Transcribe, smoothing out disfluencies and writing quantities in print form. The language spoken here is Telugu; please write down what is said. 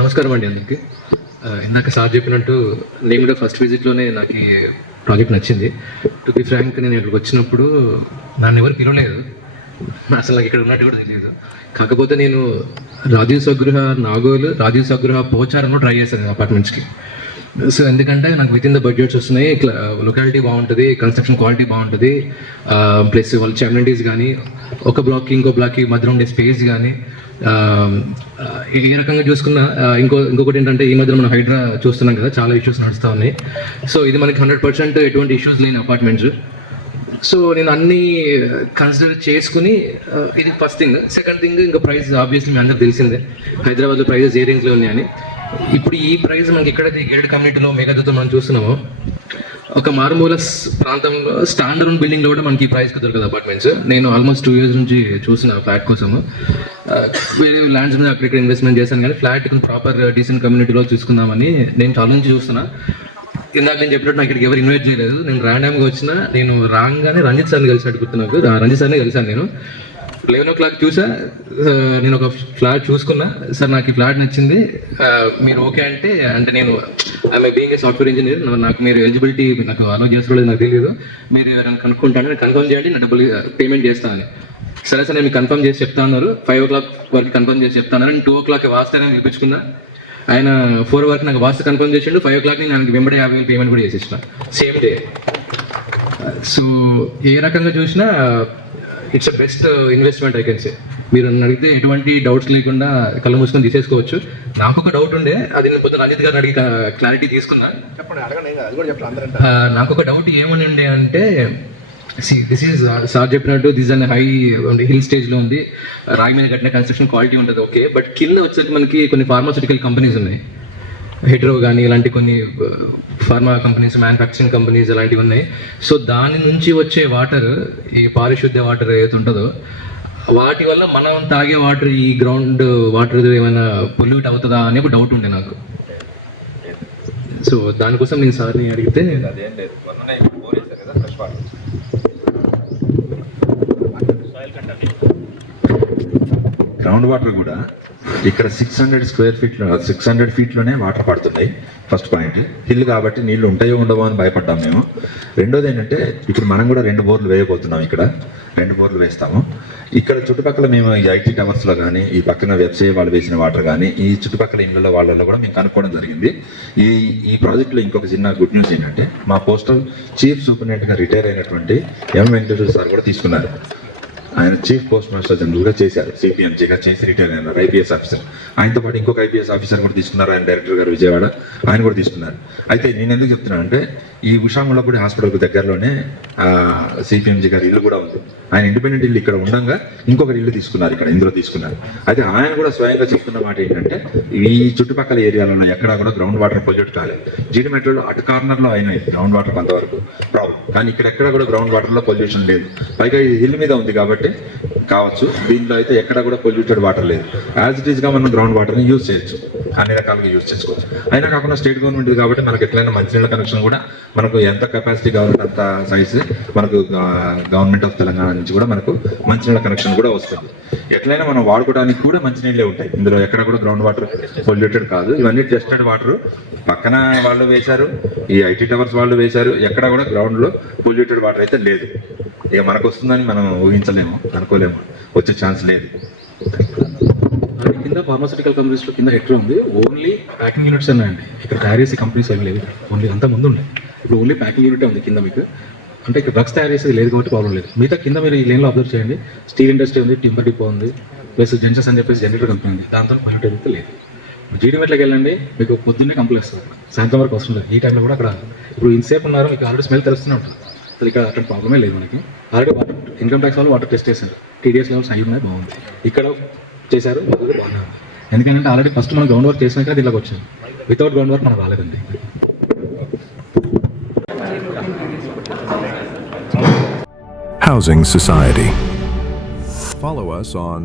నమస్కారం అండి అందరికి. ఇందాక సార్ చెప్పినట్టు నేను కూడా ఫస్ట్ విజిట్లోనే నాకు ఈ ప్రాజెక్ట్ నచ్చింది. టు బి ఫ్రాంక్, నేను ఇక్కడికి వచ్చినప్పుడు నన్ను ఎవరు పిలవలేదు, అసలు నాకు ఇక్కడ ఉన్నట్టు కూడా తెలియదు. కాకపోతే నేను రాజీవ్ స్వగృహ నాగోల్, రాజీవ్ స్వగృహ పోచారం కూడా ట్రై చేశాను అపార్ట్మెంట్స్కి. సో ఎందుకంటే నాకు విత్ ఇన్ ద బడ్జెట్స్ వస్తున్నాయి, లొకాలిటీ బాగుంటుంది, కన్స్ట్రక్షన్ క్వాలిటీ బాగుంటుంది, ప్లస్ వాళ్ళ అమ్యూనిటీస్ కానీ ఒక బ్లాక్కి ఇంకో బ్లాక్కి మధ్యలో ఉండే స్పేస్ కానీ ఏ రకంగా చూసుకున్నా. ఇంకొకటి ఏంటంటే ఈ మధ్యలో మనం హైడ్రా చూస్తున్నాం కదా, చాలా ఇష్యూస్ నడుస్తూ ఉన్నాయి. సో ఇది మనకి 100% ఎటువంటి ఇష్యూస్ లేని అపార్ట్మెంట్స్. సో నేను అన్నీ కన్సిడర్ చేసుకుని ఇది ఫస్ట్ థింగ్. సెకండ్ థింగ్, ఇంకా ప్రైస్ ఆబ్వియస్లీ మీ అందరికి తెలిసిందే హైదరాబాద్లో ప్రైజెస్ ఏ రేంజ్లో ఉన్నాయని. ఇప్పుడు ఈ ప్రైస్ మనకి ఎక్కడైతే గేటెడ్ కమ్యూనిటీలో మేఘాదూతో మనం చూస్తున్నామో, ఒక మారుమూల ప్రాంతంలో స్టాండర్డ్ బిల్డింగ్లో కూడా మనకి ఈ ప్రైస్కి దొరకదు అపార్ట్మెంట్స్. నేను ఆల్మోస్ట్ 2 years నుంచి చూసిన ఫ్లాట్ కోసము. వేరే ల్యాండ్స్ మీద అక్కడిక్కడ ఇన్వెస్ట్మెంట్ చేశాను, కానీ ఫ్లాట్ ప్రాపర్ డీసెంట్ కమ్యూనిటీలో చూసుకుందామని నేను చాలా నుంచి చూస్తున్నా. ఇందాక నేను చెప్పినట్టు నాకు ఇక్కడికి ఎవరు ఇన్వైట్ చేయలేదు, నేను ర్యాండమ్గా వచ్చిన. నేను రాగానే రంజిత్ సార్ని కలిసి అడుగుతున్నాను, రంజిత్ సార్ని కలిసాను. నేను 11 o'clock చూసా, నేను ఒక ఫ్లాట్ చూసుకున్నా. సార్ నాకు ఈ ఫ్లాట్ నచ్చింది, మీరు ఓకే అంటే నేను I'm being a software engineer, నాకు మీరు ఎలిజిబిలిటీ నాకు అలో చేసుకోలేదు, నాకు తెలియదు, మీరు ఎవరైనా కనుక్కుంటాను, నేను కన్ఫర్మ్ చేయండి, నా డబ్బులు పేమెంట్ చేస్తాను. సరే సార్, నేను మీకు కన్ఫర్మ్ చేసి చెప్తా అన్నారు. 5 o'clock వరకు కన్ఫర్మ్ చేసి చెప్తా అన్నారు. నేను 2 o'clock వాస్తానే పిలిపించుకున్నా. ఆయన 4 వరకు నాకు వాస్తు కన్ఫర్మ్ చేసిండు. 5 o'clock నేను ఆయనకి వెంబడి 50,000 పేమెంట్ కూడా చేసేసిన సేమ్ డే. సో ఏ రకంగా చూసినా it's a best investment I can say. మీరు నన్ను అడిగితే ఎటువంటి డౌట్స్ లేకుండా కళ్ళు మూసుకొని తీసేసుకోవచ్చు. నాకు ఒక డౌట్ ఉండే, అది నేను పొద్దున రంజిత్ గారిని అడిగి క్లారిటీ తీసుకున్నా. నాకు ఒక డౌట్ ఏమని ఉండే అంటే, దిస్ ఈజ్ సార్ చెప్పినట్టు దిస్ అనే హై హిల్ స్టేజ్లో ఉంది, రాయి మీద కట్టిన కన్స్ట్రక్షన్ క్వాలిటీ ఉంటుంది ఓకే. బట్ కింద వచ్చేసరికి మనకి కొన్ని ఫార్మాస్యూటికల్ కంపెనీస్ ఉన్నాయి, హెడ్రో కానీ ఇలాంటి కొన్ని ఫార్మా కంపెనీస్, మ్యానుఫ్యాక్చరింగ్ కంపెనీస్ అలాంటివి ఉన్నాయి. సో దాని నుంచి వచ్చే వాటర్, ఈ పారిశుద్ధ వాటర్ ఏదైతే ఉంటుందో, వాటి వల్ల మనం తాగే వాటర్, ఈ గ్రౌండ్ వాటర్ ఏమైనా పొల్యూట్ అవుతుందా అనే ఒక డౌట్ ఉండే నాకు. సో దానికోసం నేను సార్ని అడిగితే, గ్రౌండ్ వాటర్ కూడా ఇక్కడ 600 feetలోనే వాటర్ పడుతున్నాయి. ఫస్ట్ పాయింట్, హిల్ కాబట్టి నీళ్లు ఉంటాయో ఉండవో అని భయపడ్డాం మేము. రెండోది ఏంటంటే, ఇప్పుడు మనం కూడా 2 బోర్లు వేయబోతున్నాం. ఇక్కడ 2 బోర్లు వేస్తాము. ఇక్కడ చుట్టుపక్కల మేము ఈ ఐటీ టవర్స్లో కానీ, ఈ పక్కన వెబ్సైట్ వాళ్ళు వేసిన వాటర్ కానీ, ఈ చుట్టుపక్కల ఇళ్ళలో వాళ్ళలో కూడా మేము కనుక్కోవడం జరిగింది. ఈ ప్రాజెక్ట్లో ఇంకొక చిన్న గుడ్ న్యూస్ ఏంటంటే, మా పోస్టల్ చీఫ్ సూపరింటెండెంట్గా రిటైర్ అయినటువంటి ఎం వెంకటేశ్వర సార్ కూడా తీసుకున్నారు. ఆయన చీఫ్ పోస్ట్ మాస్టర్ జనరల్గా చేశారు, సిపిఎంజీగా చేసి రిటైర్ అయినారు, ఐపీఎస్ ఆఫీసర్. ఆయనతో పాటు ఇంకొక ఐపీఎస్ ఆఫీసర్ కూడా తీసుకున్నారు, ఆయన డైరెక్టర్ గారు విజయవాడ, ఆయన కూడా తీసుకున్నారు. అయితే నేను ఎందుకు చెప్తున్నాను అంటే, ఈ ఉషాములపూడి హాస్పిటల్కి దగ్గరలోనే సిపిఎంజీ గారి ఇల్లు కూడా ఉంది. ఆయన ఇండిపెండెంట్ ఇల్లు ఇక్కడ ఉండగా ఇంకొకరి ఇల్లు తీసుకున్నారు, ఇక్కడ ఇందులో తీసుకున్నారు. అయితే ఆయన కూడా స్వయంగా చెప్తున్న మాట ఏంటంటే, ఈ చుట్టుపక్కల ఏరియాలలో ఎక్కడా కూడా గ్రౌండ్ వాటర్ పొల్యూట్ కాలేదు. జీడి మెట్రోలో అటు కార్నర్లో అయినాయి గ్రౌండ్ వాటర్ కొంతవరకు ప్రాబ్లం, కానీ ఇక్కడెక్కడ కూడా గ్రౌండ్ వాటర్లో పొల్యూషన్ లేదు. పైగా ఇది హిల్ మీద ఉంది కాబట్టి కావచ్చు, దీంట్లో అయితే ఎక్కడ కూడా పొల్యూటెడ్ వాటర్ లేదు. యాజ్ ఇట్ ఈస్గా మనం గ్రౌండ్ వాటర్ని యూజ్ చేయొచ్చు, అన్ని రకాలుగా యూజ్ చేసుకోవచ్చు. అయినా కాకుండా స్టేట్ గవర్నమెంట్ కాబట్టి మనకు ఎట్లయినా మంచినీళ్ళ కనెక్షన్ కూడా మనకు ఎంత కెపాసిటీ కావాలంటే అంత సైజ్ మనకు గవర్నమెంట్ ఆఫ్ తెలంగాణ నుంచి కూడా మనకు మంచినీళ్ళ కనెక్షన్ కూడా వస్తుంది. ఎట్లయినా మనం వాడుకోవడానికి కూడా మంచినీళ్ళే ఉంటాయి, ఇందులో ఎక్కడ కూడా గ్రౌండ్ వాటర్ పొల్యూటెడ్ కాదు. ఇవన్నీ టెస్టెడ్ వాటర్, పక్కన వాళ్ళు వేశారు, ఈ ఐటీ టవర్స్ వాళ్ళు వేశారు, ఎక్కడ కూడా గ్రౌండ్లో పొల్యూటెడ్ వాటర్ అయితే లేదు. ఇక మనకు వస్తుందని మనం ఊహించలేము, అనుకోలేము, వచ్చే ఛాన్స్ లేదు. కింద ఫార్మాస్యూటికల్ కంపెనీస్లో కింద హెక్టర్ ఉంది, ఓన్లీ ప్యాకింగ్ యూనిట్స్ ఉన్నాయండి. ఇక్కడ తయారు చేసే కంపెనీస్ ఏమి లేవు, ఓన్లీ అంతా ముందు ఉన్నాయి. ఇప్పుడు ఓన్లీ ప్యాకింగ్ యూనిట్ ఉంది కింద మీకు. అంటే ఇక్కడ డ్రగ్స్ తయారు చేసేది లేదు కాబట్టి ప్రాబ్లం లేదు. మిగతా కింద మీరు ఈ లైన్లో అబ్జర్వ్ చేయండి, స్టీల్ ఇండస్ట్రీ ఉంది, టింబర్ డిపో ఉంది, ప్లస్ జెన్సెస్ అని చెప్పేసి జనరేటర్ కంపెనీ ఉంది. దాంతో పొల్యూట్ అయితే లేదు. జీడీ మెట్లకి వెళ్ళండి, మీకు పొద్దున్నే కంప్లీట్ వస్తుంది, సాయంత్రం వరకు వస్తుంది. ఈ టైంలో కూడా అక్కడ ఇప్పుడు ఇన్సేపు ఉన్నారు, మీకు ఆల్రెడీ స్మెల్ తెలుస్తూనే ఉంటుంది. అసలు ఇక్కడ అక్కడ ప్రాబ్లమే లేదు మనకి. ఆల్రెడీ వాటర్ ఇన్కమ్ ట్యాక్స్ వాళ్ళు వాటర్ టెస్ట్ చేశారు, టీడీఎస్ లెవెల్స్ అయ్యి ఉన్నాయి, బాగుంది. ఇక్కడ చేశారు, బాగుంది, బాగానే ఉంది. ఎందుకంటే ఆల్రెడీ ఫస్ట్ మనం గ్రౌండ్ వర్క్ చేసినాక దీనికి వచ్చాం, వితౌట్ గ్రౌండ్ వర్క్ మనం రాలేదండి. Housing Society. Follow us on